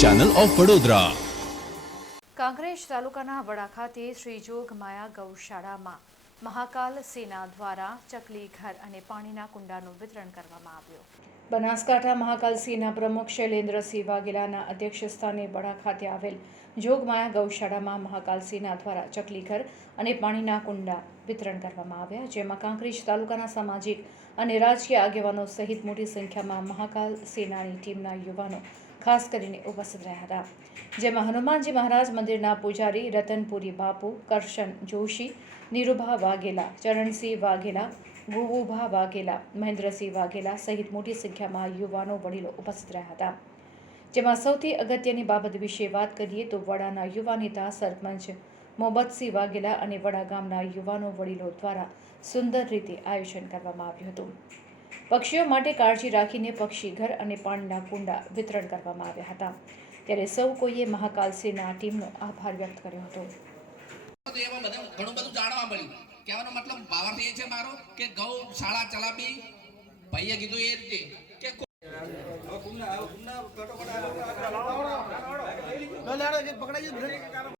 Channel of Vadodara Congress તાલુકાના વડા ખાતે શ્રી જોગમાયા ગૌશાળામાં મહાકાલ સેના દ્વારા ચકલી ઘર અને પાણીના કુંડાનું વિતરણ કરવામાં આવ્યું. બનાસકાંઠા મહાકાલ સેના પ્રમુખ શૈલેન્દ્રસિંહ વાઘેલાના અધ્યક્ષ સ્થાને બડા ખાતે આવેલ જોગમાયા ગૌશાળામાં મહાકાલ સેના દ્વારા ચકલી ઘર અને પાણીના કુંડા વિતરણ કરવામાં આવ્યા, જેમાં કાંકરેજ તાલુકાના સામાજિક અને રાજકીય આગેવાનો સહિત મોટી સંખ્યામાં મહાકાલ સેનાની ટીમના યુવાનો ખાસ કરીને ઉપસ્થિત રહ્યા હતા, જેમાં હનુમાનજી મહારાજ મંદિરના પૂજારી રતનપુરી બાપુ, કરશન જોશી, નીરુભા વાઘેલા, ચરણસિંહ વાઘેલા ગુવુભા વાઘેલા, મહેન્દ્રસિંહ વાઘેલા સહિત મોટી સંખ્યામાં યુવાનો, વડીલો ઉપસ્થિત રહ્યા હતા. જેમાં સૌથી અગત્યની બાબત વિશે વાત કરીએ તો વડાના યુવા નેતા સરપંચ મોહબ્બતસિંહ વાઘેલા અને વડા ગામના યુવાનો, વડીલો દ્વારા સુંદર રીતે આયોજન કરવામાં આવ્યું હતું. પક્ષીઓ માટે કાળજી રાખીને પક્ષી ઘર અને પાણીના કુંડા વિતરણ કરવામાં આવ્યા હતા. ત્યારે સૌ કોઈએ મહાકાલ સેના ટીમનો આભાર વ્યક્ત કર્યો હતો. તો એમાં બધું ઘણું બધું જાણવા મળ્યું. કહેવાનો મતલબ ભાવાર્થ એ છે મારો કે ગૌ શાળા ચલાવી. ભાઈએ કીધું એ રીતે કે પકડાઈ